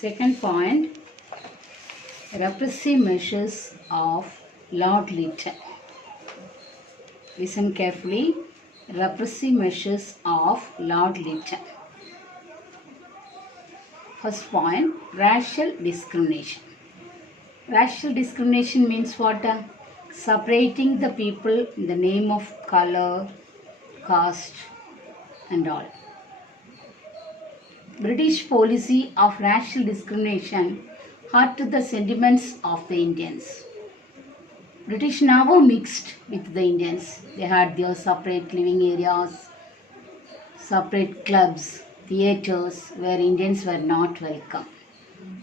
Second point, repressive measures of Lord Lytton. Listen carefully. Repressive measures of Lord Lytton. First point, racial discrimination. Racial discrimination means what? Separating the people in the name of color, caste and all. British policy of racial discrimination hurt the sentiments of the Indians. British never mixed with the Indians. They had their separate living areas, separate clubs, theatres where Indians were not welcome.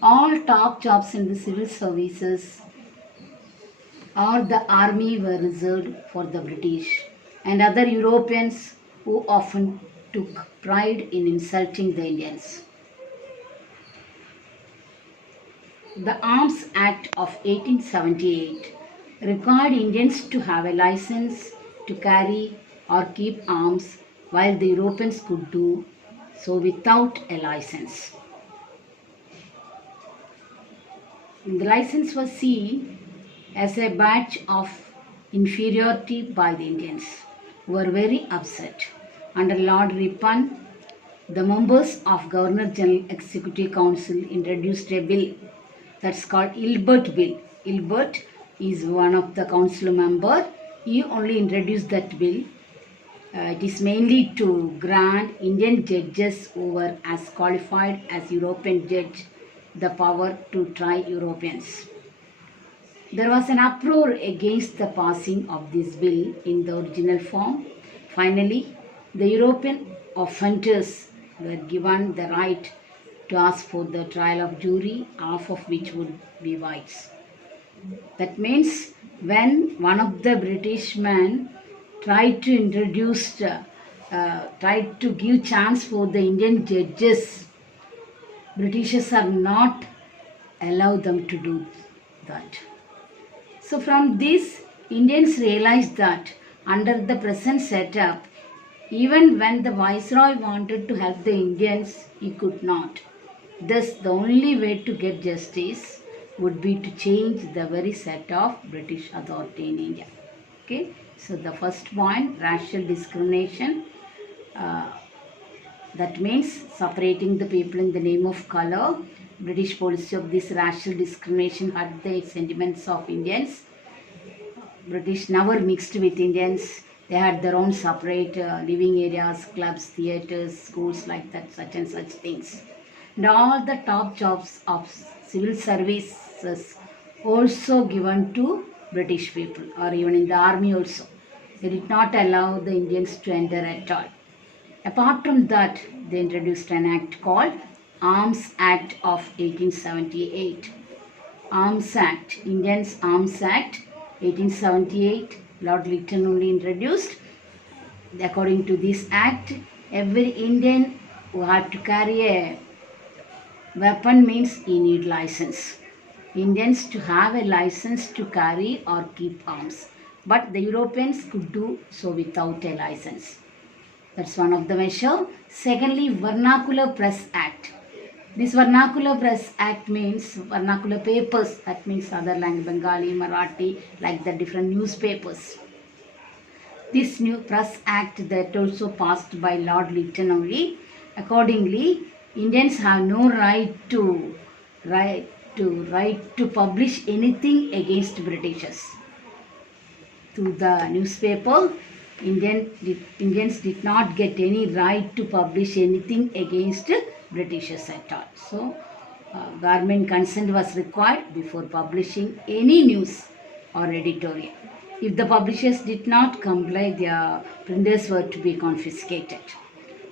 All top jobs in the civil services or the army were reserved for the British and other Europeans who often took pride in insulting the Indians. The Arms Act of 1878 required Indians to have a license to carry or keep arms, while the Europeans could do so without a license. The license was seen as a badge of inferiority by the Indians, who were very upset. Under Lord Ripon, the members of Governor General Executive Council introduced a bill that's called Ilbert Bill. Ilbert is one of the council member. He only introduced that bill. It is mainly to grant Indian judges who were as qualified as European judge the power to try Europeans. There was an uproar against the passing of this bill in the original form. Finally, the European offenders were given the right to ask for the trial of jury, half of which would be whites. That means when one of the British men tried to give chance for the Indian judges, Britishers are not allow them to do that. So from this, Indians realized that under the present setup, even when the Viceroy wanted to help the Indians, he could not. Thus, the only way to get justice would be to change the very set of British authority in India. Okay, so the first point, racial discrimination. That means separating the people in the name of color. British policy of this racial discrimination hurt the sentiments of Indians. British never mixed with Indians. They had their own separate living areas, clubs, theatres, schools like that, such and such things. And all the top jobs of civil services also given to British people, or even in the army also. They did not allow the Indians to enter at all. Apart from that, they introduced an act called Arms Act of 1878. Arms Act, Indians Arms Act 1878, Lord Lytton only introduced. According to this act, every Indian who had to carry a weapon means he need license. Indians to have a license to carry or keep arms. But the Europeans could do so without a license. That's one of the measure. Secondly, Vernacular Press Act. This Vernacular Press Act means vernacular papers. That means other language, Bengali, Marathi, like the different newspapers. This new Press Act that also passed by Lord Lytton only. Accordingly, Indians have no right to publish anything against Britishers. Through the newspaper, Indians did not get any right to publish anything against Britishers at all. So, government consent was required before publishing any news or editorial. If the publishers did not comply, their printers were to be confiscated.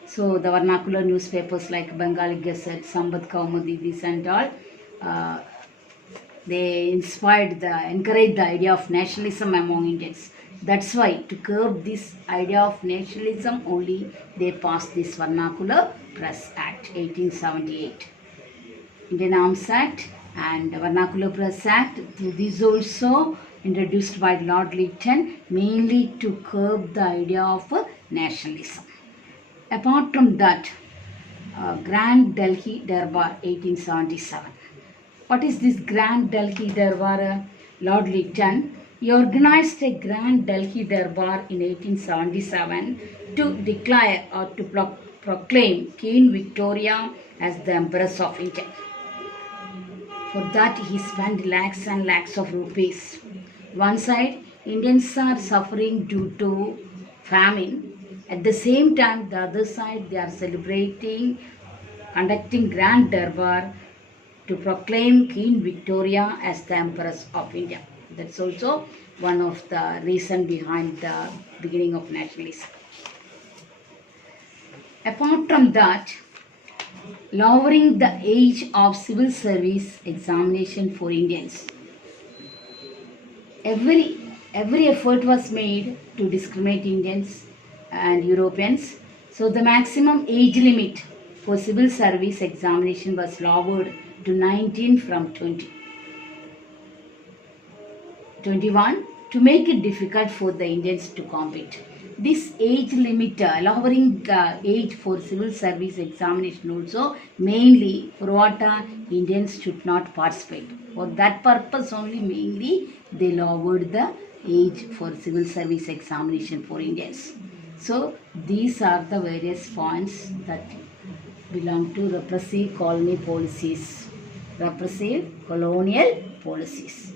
So, the vernacular newspapers like Bengali Gazette, Sambad Kaumudi, this and all, they encouraged the idea of nationalism among Indians. That's why, to curb this idea of nationalism only, they passed this Vernacular Press Act 1878. Indian Arms Act and Vernacular Press Act, these also introduced by Lord Lytton, mainly to curb the idea of nationalism. Apart from that, Grand Delhi Darbar 1877. What is this Grand Delhi Darbar? Lord Lytton, he organized a Grand Delhi Darbar in 1877 to declare or to proclaim Queen Victoria as the Empress of India. For that, he spent lakhs and lakhs of rupees. One side, Indians are suffering due to famine. At the same time, the other side, they are celebrating, conducting Grand Darbar to proclaim Queen Victoria as the Empress of India. That's also one of the reasons behind the beginning of nationalism. Apart from that, lowering the age of civil service examination for Indians. Every effort was made to discriminate Indians and Europeans. So the maximum age limit for civil service examination was lowered to 19 from 20. 21 to make it difficult for the Indians to compete. This age limit, lowering the age for civil service examination also, mainly for what Indians should not participate. For that purpose only, mainly they lowered the age for civil service examination for Indians. So these are the various points that belong to repressive colonial policies. Repressive colonial policies.